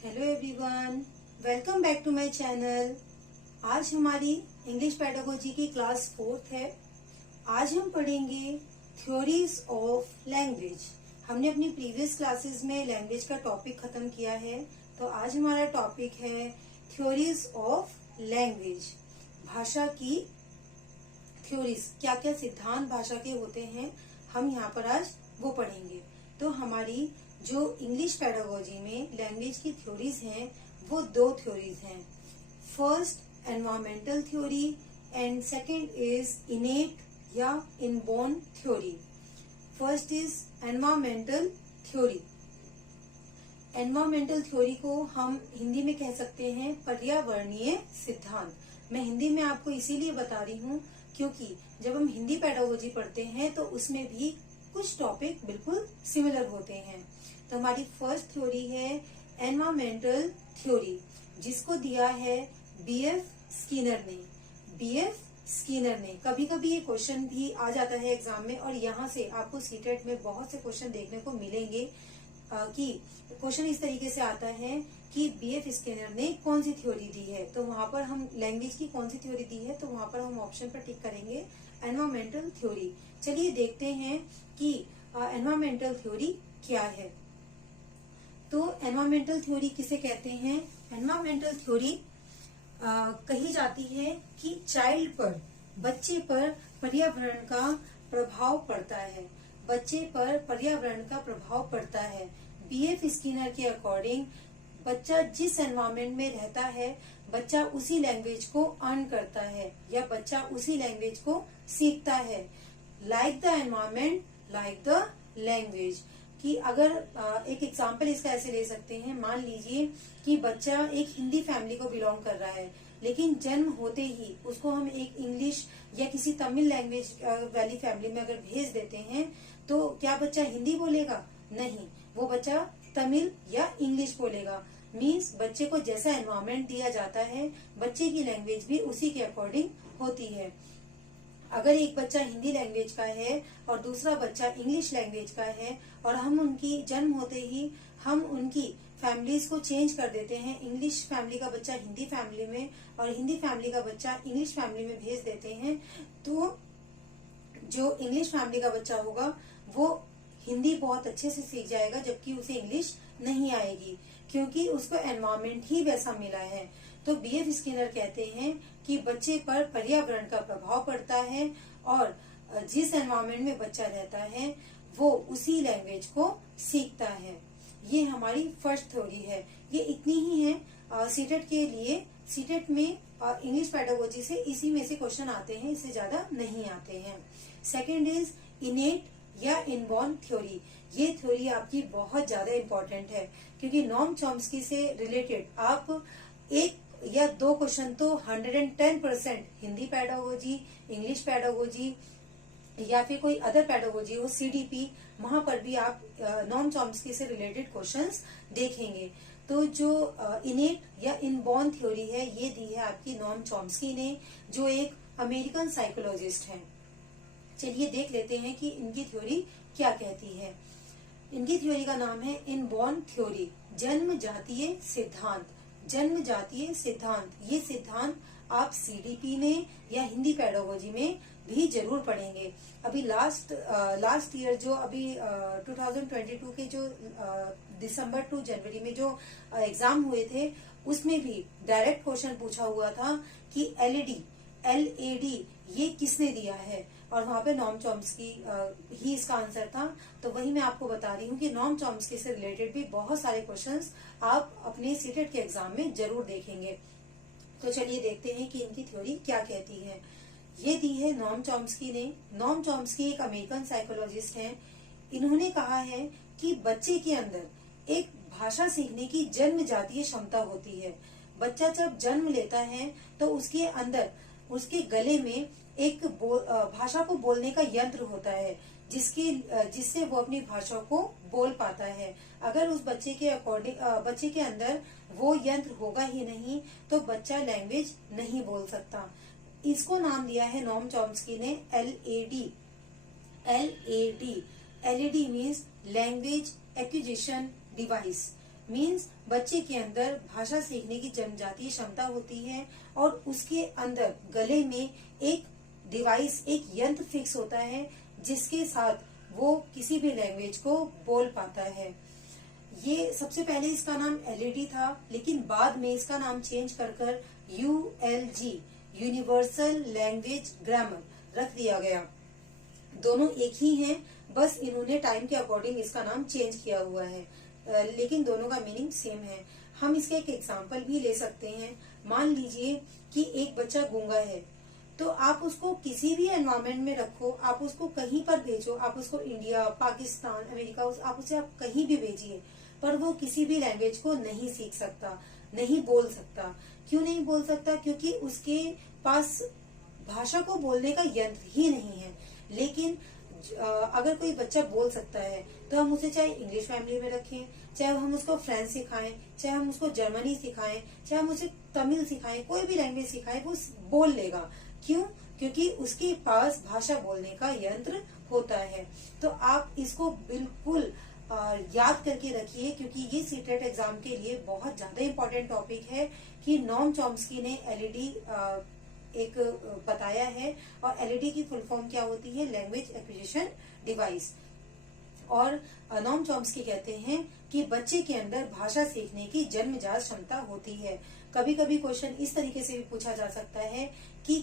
Hello everyone, welcome back to my channel. आज हमारी English pedagogy की क्लास 4th है। आज हम पढ़ेंगे थ्योरीज ऑफ लैंग्वेज। हमने अपनी प्रीवियस क्लासेस में लैंग्वेज का टॉपिक खत्म किया है, तो आज हमारा टॉपिक है थ्योरीज ऑफ लैंग्वेज। भाषा की थ्योरीज, क्या क्या सिद्धांत भाषा के होते हैं, हम यहाँ पर आज वो पढ़ेंगे। तो हमारी जो इंग्लिश पेडागोजी में लैंग्वेज की थ्योरीज हैं वो दो थ्योरीज हैं। First environmental theory and second is innate या inborn theory. First is environmental theory. Environmental theory को हम हिंदी में कह सकते हैं पर्यावरणीय सिद्धांत। मैं हिंदी में आपको इसीलिए बता रही हूँ क्योंकि जब हम हिंदी पेडागोजी पढ़ते हैं तो उसमें भी कुछ टॉपिक बिल्कुल सिमिलर होते हैं। तो हमारी फर्स्ट थ्योरी है एनवायरमेंटल थ्योरी, जिसको दिया है बीएफ स्किनर ने। बीएफ स्किनर ने कभी कभी ये क्वेश्चन भी आ जाता है एग्जाम में, और यहाँ से आपको सीटेट में बहुत से क्वेश्चन देखने को मिलेंगे कि क्वेश्चन इस तरीके से आता है कि बीएफ स्किनर ने कौन सी थ्योरी दी है। तो वहां पर हम लैंग्वेज की कौन सी थ्योरी दी है, तो वहां पर हम ऑप्शन पर टिक करेंगे एनवायरमेंटल थ्योरी। चलिए देखते हैं कि एनवायरमेंटल थ्योरी क्या है। तो एनवायरमेंटल थ्योरी किसे कहते हैं? एनवायरमेंटल थ्योरी कही जाती है कि चाइल्ड पर, बच्चे पर पर्यावरण का प्रभाव पड़ता है। बच्चे पर पर्यावरण का प्रभाव पड़ता है। बीएफ स्किनर के अकॉर्डिंग बच्चा जिस एनवायरमेंट में रहता है, बच्चा उसी लैंग्वेज को अर्न करता है या बच्चा उसी लैंग्वेज को सीखता है। Like the environment like the language. कि अगर एक एग्जाम्पल इसका ऐसे ले सकते हैं, मान लीजिए कि बच्चा एक हिंदी फैमिली को बिलोंग कर रहा है, लेकिन जन्म होते ही उसको हम एक इंग्लिश या किसी तमिल लैंग्वेज वाली फैमिली में अगर भेज देते हैं, तो क्या बच्चा हिंदी बोलेगा? नहीं, वो बच्चा तमिल या इंग्लिश बोलेगा। मीन्स बच्चे को जैसा एनवायरमेंट दिया जाता है, बच्चे की लैंग्वेज भी उसी के अकॉर्डिंग होती है। अगर एक बच्चा हिंदी लैंग्वेज का है और दूसरा बच्चा इंग्लिश लैंग्वेज का है, और हम उनकी जन्म होते ही हम उनकी फैमिलीज को चेंज कर देते हैं, इंग्लिश फैमिली का बच्चा हिंदी फैमिली में और हिंदी फैमिली का बच्चा इंग्लिश फैमिली में भेज देते हैं, तो जो इंग्लिश फैमिली का बच्चा होगा वो हिंदी बहुत अच्छे से सीख जाएगा, जबकि उसे इंग्लिश नहीं आएगी क्योंकि उसको एनवायरमेंट ही वैसा मिला है। तो बीएफ स्किनर कहते हैं कि बच्चे पर पर्यावरण का प्रभाव पड़ता है और जिस एनवायरमेंट में बच्चा रहता है वो उसी लैंग्वेज को सीखता है। ये हमारी फर्स्ट थ्योरी है। ये इतनी ही है सीटेट के लिए। सीटेट में इंग्लिश पेडागोजी से इसी में से क्वेश्चन आते हैं, इससे ज्यादा नहीं आते हैं। सेकेंड इज इनेट या इनबॉर्न थ्योरी। ये थ्योरी आपकी बहुत ज्यादा इम्पोर्टेंट है क्योंकि नॉम चॉम्स्की से रिलेटेड आप एक या दो क्वेश्चन तो 110% हिंदी पेडागोजी, इंग्लिश पेडागोजी या फिर कोई अदर पेडागोजी हो, सीडीपी, वहां पर भी आप नॉम चॉम्स्की से रिलेटेड क्वेश्चंस देखेंगे। तो जो इनेट या इनबॉर्न थ्योरी है, ये दी है आपकी नॉम चॉम्स्की ने, जो एक अमेरिकन साइकोलॉजिस्ट हैं। चलिए देख लेते हैं कि इनकी थ्योरी क्या कहती है। इनकी थ्योरी का नाम है इनबॉर्न थ्योरी, जन्म जातीय सिद्धांत। जन्म जातीय सिद्धांत, ये सिद्धांत आप सीडीपी में या हिंदी पेडागोजी में भी जरूर पढ़ेंगे। अभी लास्ट ईयर जो अभी 2022 के जो दिसंबर टू जनवरी में जो एग्जाम हुए थे, उसमें भी डायरेक्ट क्वेश्चन पूछा हुआ था कि एलएडी ये किसने दिया है, और वहां पे नॉम चॉम्स्की ही इसका आंसर था। तो वही मैं आपको बता रही हूँ कि नॉम चॉम्स्की से रिलेटेड भी बहुत सारे क्वेश्चंस आप अपने सीटेट के एग्जाम में जरूर देखेंगे। तो चलिए देखते हैं कि इनकी थ्योरी क्या कहती है। ये दी है नॉम चॉम्स्की ने। नॉम चॉम्स्की एक अमेरिकन साइकोलॉजिस्ट हैं। इन्होंने कहा है कि बच्चे के अंदर एक भाषा सीखने की जन्म जातीय क्षमता होती है। बच्चा जब जन्म लेता है तो उसके अंदर, उसके गले में एक भाषा को बोलने का यंत्र होता है, जिससे वो अपनी भाषा को बोल पाता है। अगर उस बच्चे के अंदर वो यंत्र होगा ही नहीं तो बच्चा लैंग्वेज नहीं बोल सकता। इसको नाम दिया है नॉम चॉम्स्की ने LAD. LAD means language acquisition device. Means बच्चे के अंदर भाषा सीखने की जन्मजातीय क्षमता होती है और उसके अंदर गले में एक डिवाइस, एक यंत्र फिक्स होता है जिसके साथ वो किसी भी लैंग्वेज को बोल पाता है। ये सबसे पहले इसका नाम एलईडी था, लेकिन बाद में इसका नाम चेंज कर यूएलजी, यूनिवर्सल लैंग्वेज ग्रामर रख दिया गया। दोनों एक ही हैं, बस इन्होंने टाइम के अकॉर्डिंग इसका नाम चेंज किया हुआ है, लेकिन दोनों का मीनिंग सेम है। हम इसका एक एग्जाम्पल भी ले सकते हैं। मान लीजिए कि एक बच्चा गूंगा है, तो आप उसको किसी भी एनवायरमेंट में रखो, आप उसको कहीं पर भेजो, आप उसको इंडिया, पाकिस्तान, अमेरिका, आप कहीं भी भेजिए, पर वो किसी भी लैंग्वेज को नहीं सीख सकता, नहीं बोल सकता। क्यों नहीं बोल सकता? क्योंकि उसके पास भाषा को बोलने का यंत्र ही नहीं है। लेकिन अगर कोई बच्चा बोल सकता है तो हम उसे चाहे इंग्लिश फैमिली में रखें, चाहे हम उसको फ्रेंच सिखाएं, चाहे हम उसको जर्मनी सिखाएं, चाहे हम उसे तमिल सिखाएं, कोई भी लैंग्वेज सिखाएं, वो बोल लेगा। क्यों? क्योंकि उसके पास भाषा बोलने का यंत्र होता है। तो आप इसको बिल्कुल याद करके रखिए, क्योंकि ये सीटेट एग्जाम के लिए बहुत ज्यादा इम्पोर्टेंट टॉपिक है कि नॉम चॉम्स्की ने एलईडी एक बताया है, और एलईडी की फुल फॉर्म क्या होती है? Language acquisition device. और नॉम चॉम्स्की कहते हैं कि बच्चे के अंदर भाषा सीखने की जन्मजात क्षमता होती है। कभी कभी क्वेश्चन इस तरीके से भी पूछा जा सकता है कि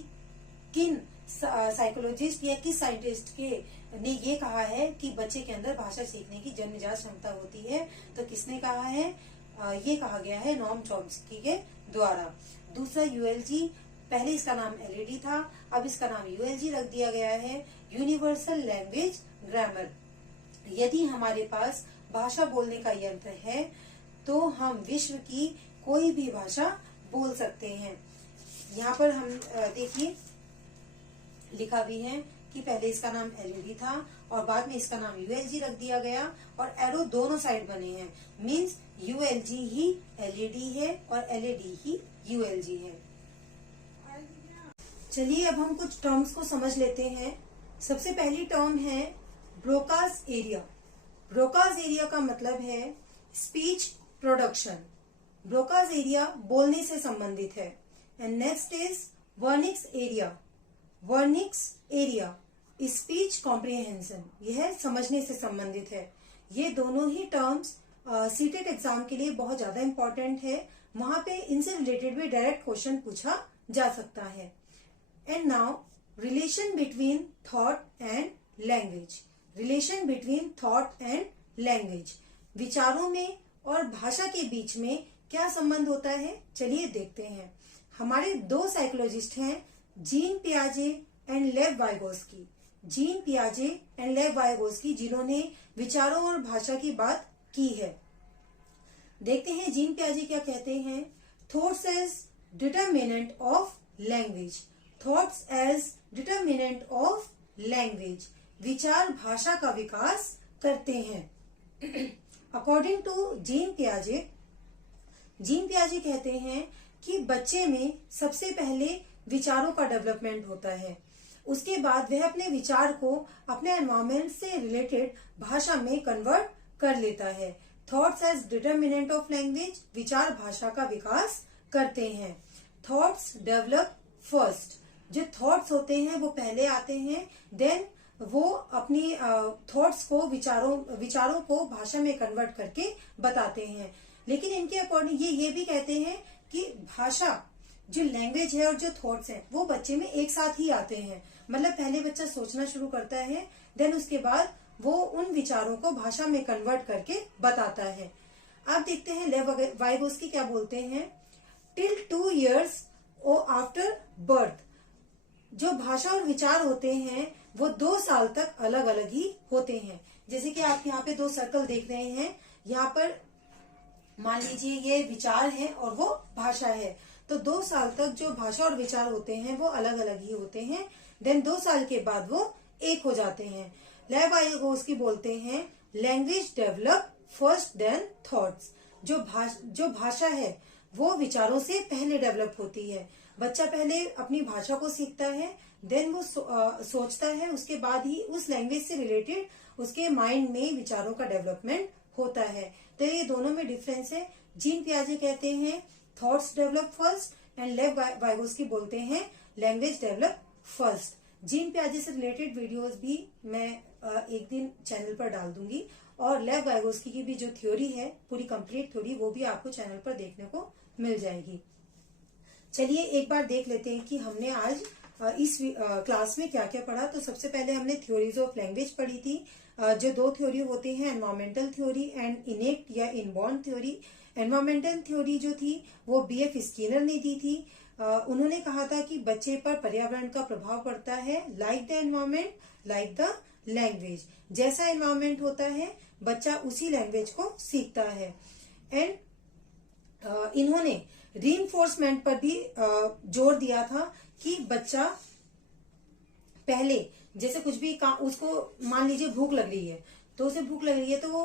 किन साइकोलॉजिस्ट या किस साइंटिस्ट के ने ये कहा है कि बच्चे के अंदर भाषा सीखने की जन्मजात क्षमता होती है? तो किसने कहा है? ये कहा गया है नॉम चॉम्स्की के द्वारा। दूसरा यूएलजी, पहले इसका नाम एलईडी था, अब इसका नाम यूएलजी रख दिया गया है, यूनिवर्सल लैंग्वेज ग्रामर। यदि हमारे पास भाषा बोलने का यंत्र है तो हम विश्व की कोई भी भाषा बोल सकते हैं। यहाँ पर हम देखिए लिखा भी है कि पहले इसका नाम एलईडी था और बाद में इसका नाम यूएलजी रख दिया गया, और एरो दोनों साइड बने हैं, मीन्स यूएलजी ही एलईडी है और एलईडी ही यूएलजी है। चलिए अब हम कुछ टर्म्स को समझ लेते हैं। सबसे पहली टर्म है ब्रोकास एरिया। ब्रोकास एरिया का मतलब है स्पीच प्रोडक्शन। ब्रोकास एरिया बोलने से संबंधित है। And next is Wernicke's area. Wernicke's area speech comprehension, यह समझने से संबंधित है। ये दोनों ही टर्म्स सीटेट एग्जाम के लिए बहुत ज्यादा इंपॉर्टेंट है। वहां पे इनसे रिलेटेड भी डायरेक्ट क्वेश्चन पूछा जा सकता है। And now relation between thought and language. Relation between thought and language, विचारों में और भाषा के बीच में क्या संबंध होता है? चलिए देखते हैं। हमारे दो साइकोलॉजिस्ट हैं, gene पियाजे and Lev Vygotsky. Gene पियाजे and Lev Vygotsky, जिन्होंने विचारों और भाषा की बात की है। देखते हैं जीन पियाजे क्या कहते हैं। Thoughts as determinant of language. Thoughts as determinant of language, विचार भाषा का विकास करते हैं। अकॉर्डिंग टू जीन पियाजे, जीन पियाजे कहते हैं कि बच्चे में सबसे पहले विचारों का डेवलपमेंट होता है, उसके बाद वह अपने विचार को अपने एनवायरमेंट से रिलेटेड भाषा में कन्वर्ट कर लेता है। Thoughts as determinant of language, विचार भाषा का विकास करते हैं। थॉट्स डेवलप फर्स्ट, जो थॉट्स होते हैं वो पहले आते हैं, देन वो अपनी थॉट्स को विचारों को भाषा में कन्वर्ट करके बताते हैं। लेकिन इनके अकॉर्डिंग ये भी कहते हैं कि भाषा, जो लैंग्वेज है और जो थॉट्स हैं, वो बच्चे में एक साथ ही आते हैं। मतलब पहले बच्चा सोचना शुरू करता है, देन उसके बाद वो उन विचारों को भाषा में कन्वर्ट करके बताता है। अब देखते हैं लेव वाइगोस्की क्या बोलते हैं। टिल 2 years आफ्टर बर्थ, जो भाषा और विचार होते हैं वो 2 साल तक अलग अलग ही होते हैं। जैसे कि आप यहाँ पे 2 सर्कल देख रहे हैं, यहाँ पर मान लीजिए ये विचार है और वो भाषा है, तो 2 साल तक जो भाषा और विचार होते हैं वो अलग अलग ही होते हैं। देन 2 साल के बाद वो एक हो जाते हैं। लेव वाइगोस्की बोलते हैं language develop first then thoughts, जो भाषा है वो विचारों से पहले डेवलप होती है। बच्चा पहले अपनी भाषा को सीखता है, देन वो सोचता है, उसके बाद ही उस लैंग्वेज से रिलेटेड उसके माइंड में विचारों का डेवलपमेंट होता है। तो ये दोनों में डिफरेंस है। जीन पियाजे कहते हैं thoughts develop first and Lev Vygotsky बोलते हैं लैंग्वेज डेवलप फर्स्ट। जीन पियाजे से रिलेटेड वीडियोस भी मैं एक दिन चैनल पर डाल दूंगी, और लेव वाइगोस्की की भी जो थ्योरी है, पूरी कंप्लीट थ्योरी, वो भी आपको चैनल पर देखने को मिल जाएगी। चलिए एक बार देख लेते हैं कि हमने आज इस क्लास में क्या क्या पढ़ा। तो सबसे पहले हमने थ्योरीज ऑफ लैंग्वेज पढ़ी थी। जो दो थ्योरी होते हैं, एनवायरमेंटल थ्योरी एंड इनेट या इनबॉर्न थ्योरी। एनवायरमेंटल थ्योरी जो थी वो बीएफ स्किनर ने दी थी। उन्होंने कहा था कि बच्चे पर पर्यावरण का प्रभाव पड़ता है, like the environment like the language. जैसा एनवायरमेंट होता है बच्चा उसी लैंग्वेज को सीखता है। एंड इन्होंने रीइंफोर्समेंट पर भी जोर दिया था कि बच्चा पहले जैसे कुछ भी उसको मान लीजिए भूख लग रही है, तो उसे भूख लग रही है तो वो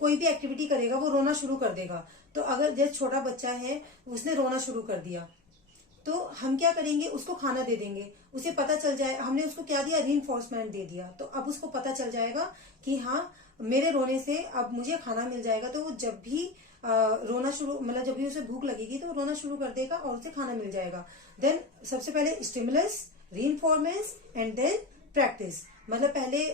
कोई भी एक्टिविटी करेगा वो रोना शुरू कर देगा। तो अगर जैसे छोटा बच्चा है उसने रोना शुरू कर दिया, तो हम क्या करेंगे, उसको खाना दे देंगे। उसे पता चल जाए, हमने उसको क्या दिया, रीइंफोर्समेंट दे दिया। तो अब उसको पता चल जाएगा कि हाँ मेरे रोने से अब मुझे खाना मिल जाएगा। तो वो जब भी रोना शुरू, मतलब जब भी उसे भूख लगेगी तो रोना शुरू कर देगा और उसे खाना मिल जाएगा। देन सबसे पहले stimulus, reinforcement and then practice. मतलब पहले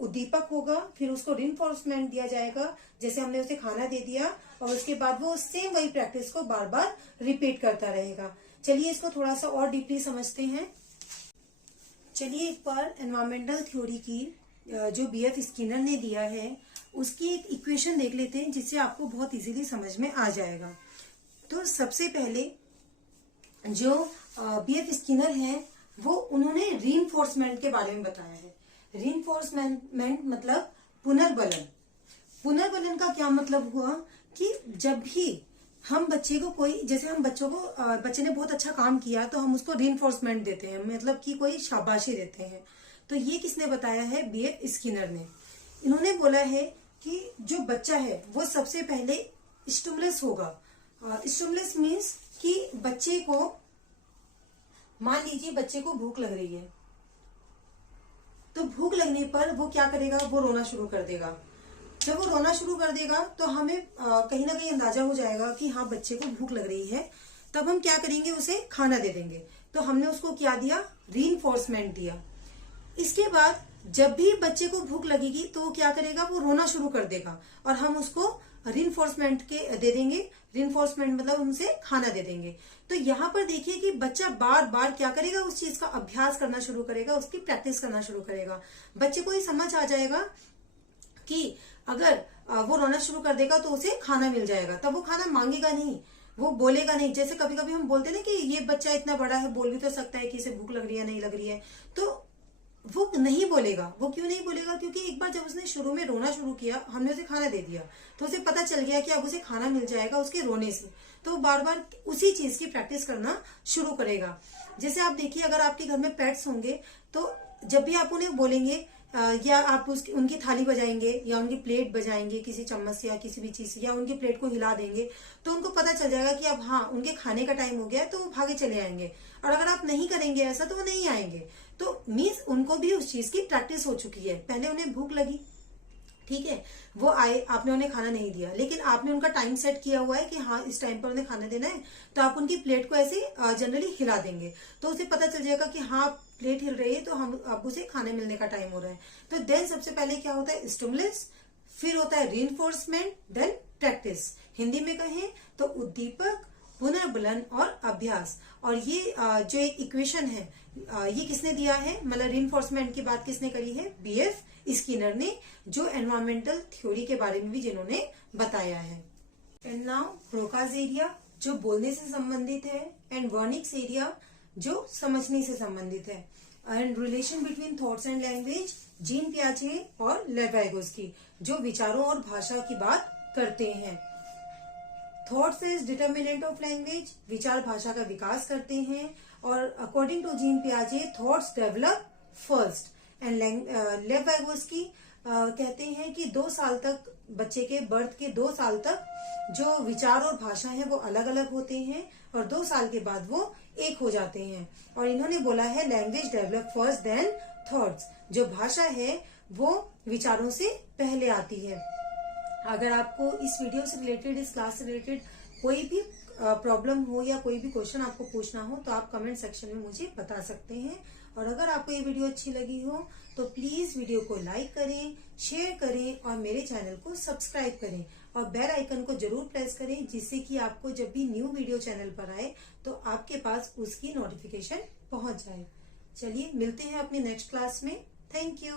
उद्दीपक होगा, फिर उसको रीइंफोर्समेंट दिया जाएगा, जैसे हमने उसे खाना दे दिया, और उसके बाद वो सेम वही प्रैक्टिस को बार बार रिपीट करता रहेगा। चलिए इसको थोड़ा सा और डीपली समझते हैं। चलिए एक बार एनवायरमेंटल थ्योरी की जो बीएफ स्किनर ने दिया है उसकी एक इक्वेशन देख लेते हैं, जिससे आपको बहुत इजीली समझ में आ जाएगा। तो सबसे पहले जो बीएफ स्किनर है वो उन्होंने रीइंफोर्समेंट के बारे में बताया है। रीइंफोर्समेंट मतलब पुनर्बलन। पुनर्बलन का क्या मतलब हुआ कि जब भी हम बच्चे को कोई, जैसे हम बच्चे ने बहुत अच्छा काम किया तो हम उसको रीइंफोर्समेंट देते हैं, मतलब कि कोई शाबाशी देते हैं। तो ये किसने बताया है, बीएफ स्किनर ने। इन्होंने बोला है कि जो बच्चा है वो सबसे पहले स्टिमुलस होगा। स्टिमुलस मीन्स कि बच्चे को, मान लीजिए बच्चे को भूख लग रही है, तो भूख लगने पर वो क्या करेगा, वो रोना शुरू कर देगा। जब वो रोना शुरू कर देगा तो हमें कहीं ना कहीं अंदाजा हो जाएगा कि हाँ बच्चे को भूख लग रही है। तब हम क्या करेंगे, उसे खाना दे देंगे। तो हमने उसको क्या दिया, रीइंफोर्समेंट दिया। इसके बाद जब भी बच्चे को भूख लगेगी तो वो क्या करेगा, वो रोना शुरू कर देगा, और हम उसको रीइंफोर्समेंट के दे देंगे। रीइंफोर्समेंट मतलब उनसे खाना दे देंगे। तो यहाँ पर देखिए कि बच्चा बार बार क्या करेगा, उस चीज का अभ्यास करना शुरू करेगा, उसकी प्रैक्टिस करना शुरू करेगा। बच्चे को ये समझ आ जाएगा कि अगर वो रोना शुरू कर देगा तो उसे खाना मिल जाएगा। तब वो खाना मांगेगा नहीं, वो बोलेगा नहीं। जैसे कभी कभी हम बोलते ना कि ये बच्चा इतना बड़ा है, बोल भी तो सकता है कि इसे भूख लग रही है, नहीं लग रही है, तो वो नहीं बोलेगा। वो क्यों नहीं बोलेगा, क्योंकि एक बार जब उसने शुरू में रोना शुरू किया, हमने उसे खाना दे दिया, तो उसे पता चल गया कि अब उसे खाना मिल जाएगा उसके रोने से। तो वो बार बार उसी चीज की प्रैक्टिस करना शुरू करेगा। जैसे आप देखिए, अगर आपके घर में पेट्स होंगे तो जब भी आप उन्हें बोलेंगे या आप उनकी थाली बजाएंगे या उनकी प्लेट बजाएंगे किसी चम्मच से या किसी भी चीज से, या उनकी प्लेट को हिला देंगे, तो उनको पता चल जाएगा कि अब हाँ उनके खाने का टाइम हो गया है, तो वो भागे चले आएंगे। और अगर आप नहीं करेंगे ऐसा तो वो नहीं आएंगे। तो मीन्स उनको भी उस चीज की प्रैक्टिस हो चुकी है। पहले उन्हें भूख लगी, ठीक है, वो आए, आपने उन्हें खाना नहीं दिया, लेकिन आपने उनका टाइम सेट किया हुआ है कि हाँ इस टाइम पर उन्हें खाना देना है, तो आप उनकी प्लेट को ऐसे जनरली हिला देंगे, तो उसे पता चल जाएगा कि हाँ प्लेट हिल रही है, तो हम अब उसे खाने मिलने का टाइम हो रहा है। तो देन सबसे पहले क्या होता है, स्टिमुलस, फिर होता है रीइंफोर्समेंट, देन प्रैक्टिस। हिंदी में कहें तो उद्दीपक, पुनर्बलन और अभ्यास। और ये जो एक इक्वेशन है ये किसने दिया है, मतलब रीइंफोर्समेंट की बात किसने करी है, बीएफ स्किनर ने, जो एनवायरमेंटल थ्योरी के बारे में भी जिन्होंने बताया है। एंड नाउ ब्रोकास एरिया जो बोलने से संबंधित है, एंड वर्निक्स एरिया जो समझने से संबंधित है, and relation between thoughts and language Jean पियाजे और लेव वाइगोस्की जो विचारों और भाषा की बात करते हैं। Thoughts is determinant of language, विचार भाषा का विकास करते हैं, और अकॉर्डिंग टू जीन पियाजे thoughts develop first and Lev Vygotsky कहते हैं कि 2 साल तक, बच्चे के बर्थ के 2 साल तक जो विचार और भाषा है वो अलग अलग होते हैं, और 2 साल के बाद वो एक हो जाते हैं। और इन्होंने बोला है language develop first then thoughts, जो भाषा है वो विचारों से पहले आती है। अगर आपको इस वीडियो से रिलेटेड, इस क्लास से रिलेटेड कोई भी प्रॉब्लम हो या कोई भी क्वेश्चन आपको पूछना हो तो आप कमेंट सेक्शन में मुझे बता सकते हैं। और अगर आपको ये वीडियो अच्छी लगी हो तो प्लीज वीडियो को लाइक करें, शेयर करें और मेरे चैनल को सब्सक्राइब करें और बेल आइकन को जरूर प्रेस करें, जिससे कि आपको जब भी न्यू वीडियो चैनल पर आए तो आपके पास उसकी नोटिफिकेशन पहुंच जाए। चलिए मिलते हैं अपनी नेक्स्ट क्लास में। Thank you.